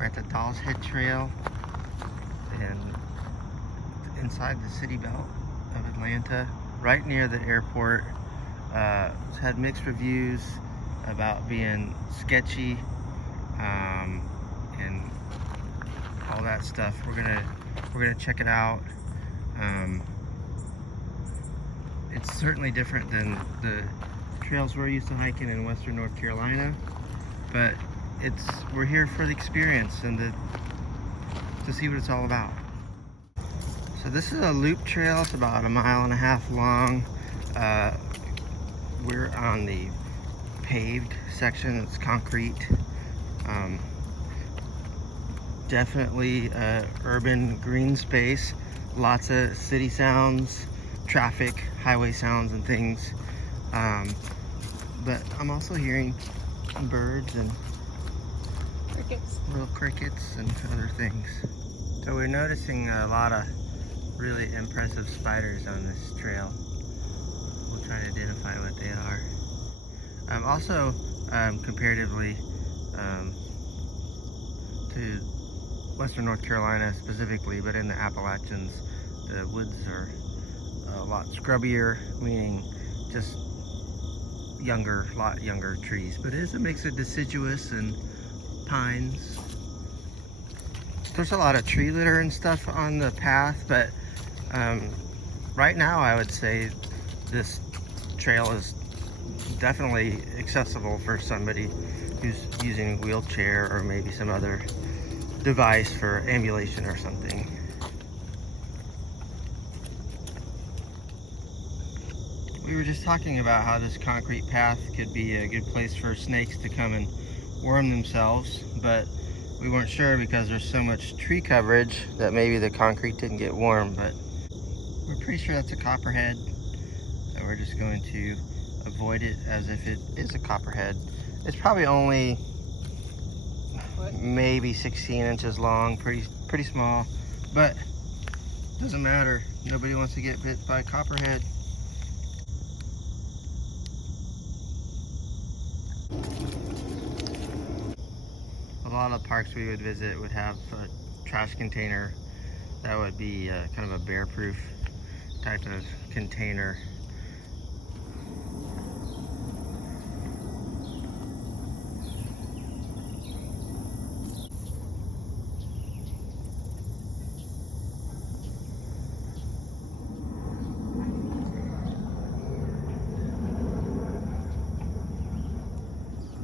We're at the Dolls Head Trail and inside the city belt of Atlanta, right near the airport. It's had mixed reviews about being sketchy and all that stuff. We're gonna check it out. It's certainly different than the trails we're used to hiking in Western North Carolina, but we're here for the experience and to see what it's all about. So this is a loop trail. It's about 1.5 miles long. We're on the paved section. It's concrete. Definitely urban green space. Lots of city sounds, traffic, highway sounds and things. But I'm also hearing birds and little crickets and other things. So we're noticing a lot of really impressive spiders on this trail. We'll try to identify what they are. Also, comparatively to Western North Carolina specifically, but in the Appalachians, the woods are a lot scrubbier, meaning just lot younger trees. But it is a mix of deciduous and pines. There's a lot of tree litter and stuff on the path, but right now I would say this trail is definitely accessible for somebody who's using a wheelchair or maybe some other device for ambulation or something. We were just talking about how this concrete path could be a good place for snakes to come and worm themselves, but we weren't sure because there's so much tree coverage that maybe the concrete didn't get warm, but we're pretty sure that's a copperhead. So we're just going to avoid it as if it is a copperhead. It's probably only maybe 16 inches long, pretty small, but doesn't matter. Nobody wants to get bit by a copperhead. A lot of parks we would visit would have a trash container that would be kind of a bear-proof type of container.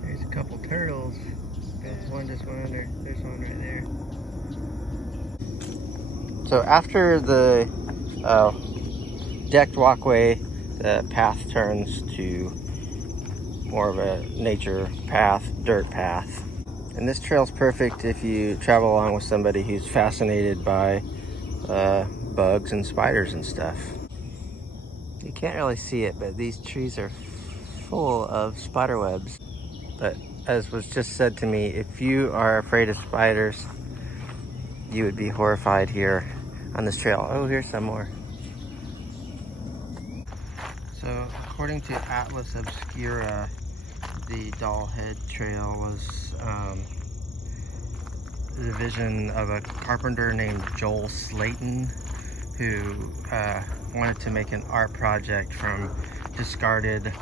There's a couple turtles. There's one just went under. There's one right there. So after the decked walkway, the path turns to more of a nature path, dirt path. And this trail's perfect if you travel along with somebody who's fascinated by bugs and spiders and stuff. You can't really see it, but these trees are full of spider webs. But as was just said to me, if you are afraid of spiders, you would be horrified here on this trail. Oh, here's some more. So according to Atlas Obscura, the Doll Head Trail was the vision of a carpenter named Joel Slayton, who wanted to make an art project from discarded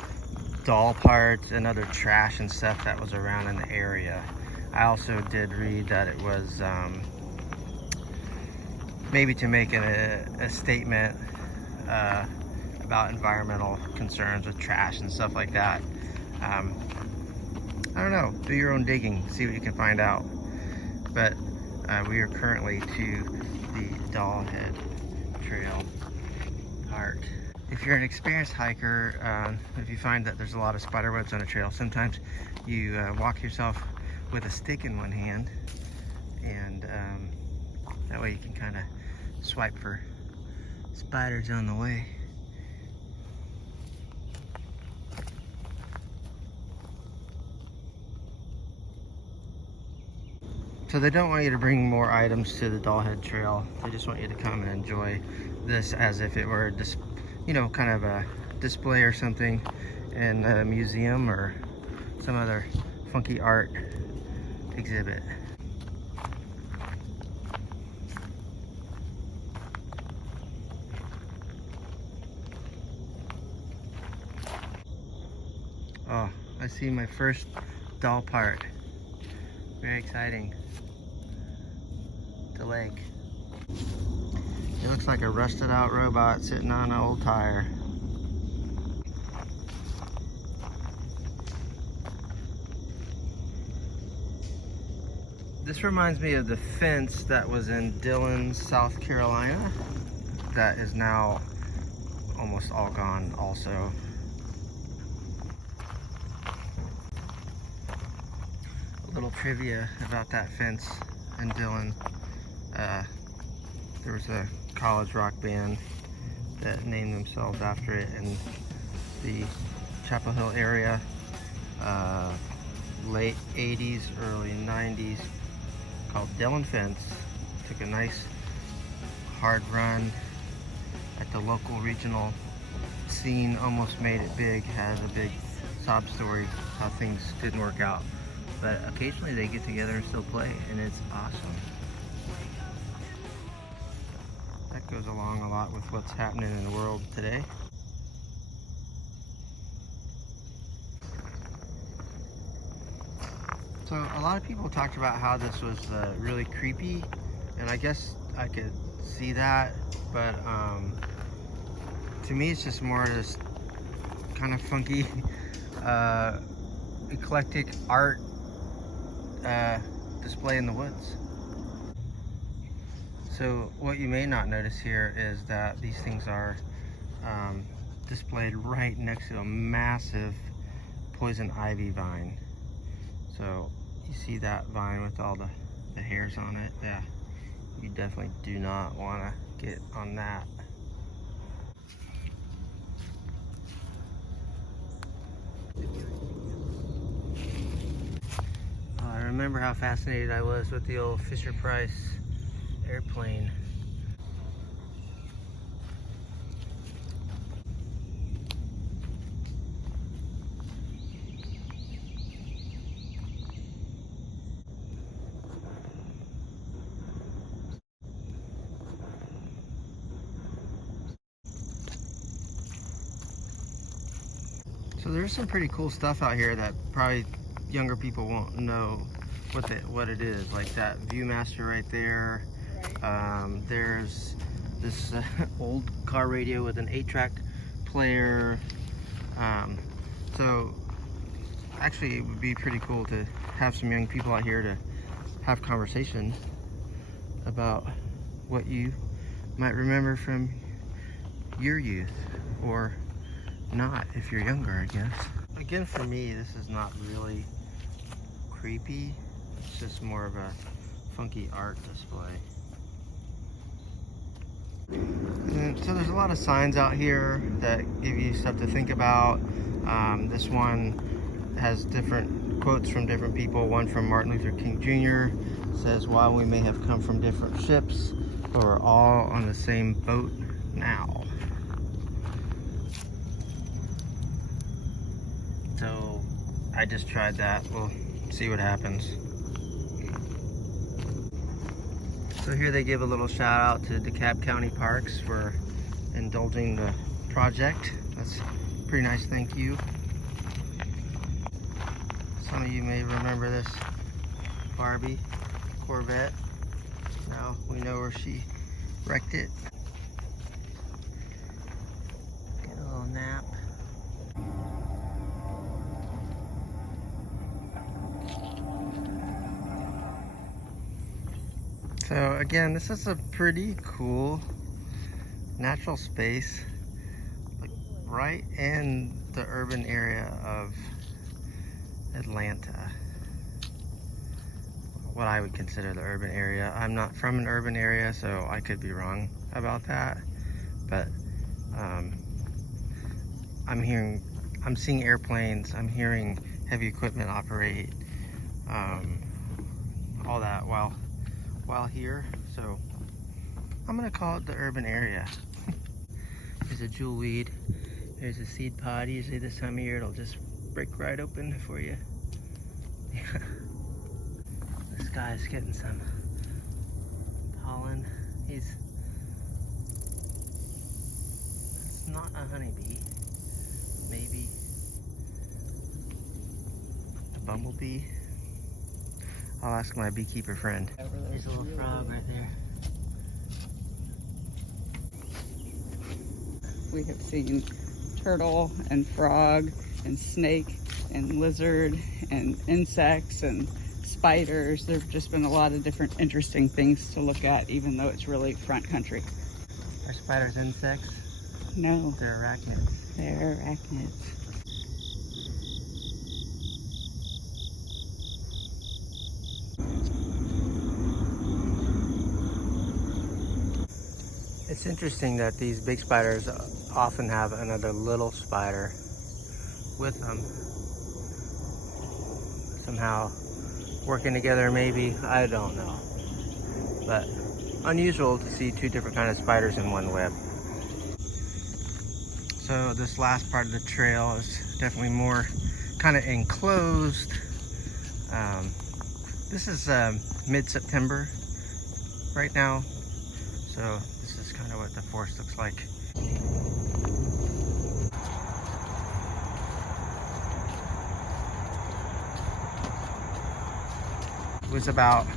doll parts and other trash and stuff that was around in the area. I also did read that it was maybe to make a statement about environmental concerns with trash and stuff like that. I don't know, do your own digging, see what you can find out. But we are currently to the Doll Head Trail part. If you're an experienced hiker, if you find that there's a lot of spider webs on a trail, sometimes you walk yourself with a stick in one hand, and that way you can kind of swipe for spiders on the way. So they don't want you to bring more items to the Doll Head Trail. They just want you to come and enjoy this as if it were just, you know, kind of a display or something in a museum or some other funky art exhibit. Oh, I see my first doll part. Very exciting. The lake. It looks like a rusted out robot sitting on an old tire. This reminds me of the fence that was in Dillon, South Carolina. That is now almost all gone also. A little trivia about that fence in Dillon. There was a college rock band that named themselves after it in the Chapel Hill area, late 80s, early 90s, called Dillon Fence. Took a nice hard run at the local regional scene, almost made it big, has a big sob story how things didn't work out. But occasionally they get together and still play, and it's awesome. That goes along a lot with what's happening in the world today. So a lot of people talked about how this was really creepy, and I guess I could see that, but to me it's just more just kind of funky, eclectic art display in the woods. So what you may not notice here is that these things are displayed right next to a massive poison ivy vine. So you see that vine with all the hairs on it? Yeah, you definitely do not want to get on that. I remember how fascinated I was with the old Fisher-Price airplane. So there's some pretty cool stuff out here that probably younger people won't know what it is. Like that Viewmaster right there. There's this old car radio with an 8-track player. So actually it would be pretty cool to have some young people out here to have conversation about what you might remember from your youth, or not if you're younger, I guess. Again, for me, this is not really creepy. It's just more of a funky art display. And so there's a lot of signs out here that give you stuff to think about. This one has different quotes from different people. One from Martin Luther King Jr. says, "While we may have come from different ships, we're all on the same boat now." So I just tried that. We'll see what happens. So here they give a little shout out to DeKalb County Parks for indulging the project. That's a pretty nice thank you. Some of you may remember this Barbie Corvette. Now we know where she wrecked it. Get a little nap. So again, this is a pretty cool natural space, like right in the urban area of Atlanta. What I would consider the urban area. I'm not from an urban area, so I could be wrong about that. But I'm seeing airplanes, I'm hearing heavy equipment operate, all that while here. So I'm gonna call it the urban area. There's a jewelweed, there's a seed pod. Usually this time of year it'll just break right open for you. This guy's getting some pollen. It's not a honeybee, maybe. bumblebee. I'll ask my beekeeper friend. There's a little frog right there. We have seen turtle and frog and snake and lizard and insects and spiders. There've just been a lot of different interesting things to look at, even though it's really front country. Are spiders insects? No, They're arachnids. they're arachnids. It's interesting that these big spiders often have another little spider with them. Somehow working together, maybe, I don't know. But unusual to see two different kinds of spiders in one web. So this last part of the trail is definitely more kind of enclosed. This is mid-September right now. So this is kind of what the forest looks like. It was about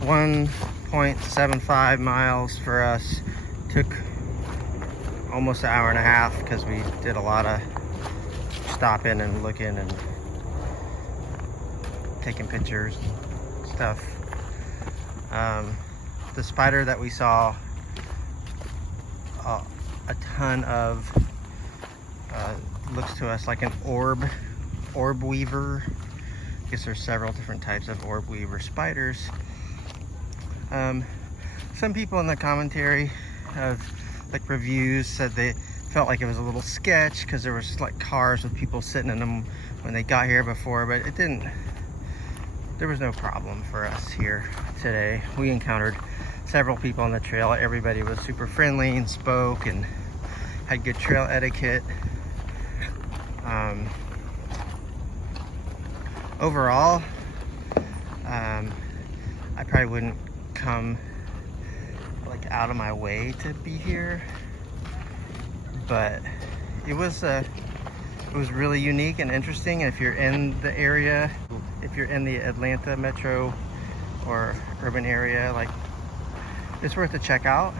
1.75 miles for us. Took almost an hour and a half because we did a lot of stopping and looking and taking pictures and stuff. The spider that we saw a ton of looks to us like an orb weaver. I guess there's several different types of orb weaver spiders. Some people in the commentary of like reviews said they felt like it was a little sketch because there was like cars with people sitting in them when they got here before, but it didn't. There was no problem for us here today. We encountered several people on the trail. Everybody was super friendly and spoke and had good trail etiquette. Overall, I probably wouldn't come like out of my way to be here, but it was really unique and interesting. If you're in the area, if you're in the Atlanta metro or urban area, like, it's worth a check out.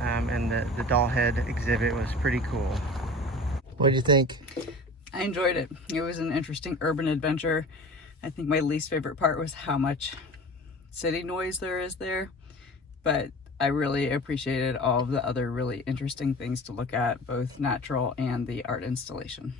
And the doll head exhibit was pretty cool. What did you think? I enjoyed it. It was an interesting urban adventure. I think my least favorite part was how much city noise there is there, but I really appreciated all of the other really interesting things to look at, both natural and the art installation.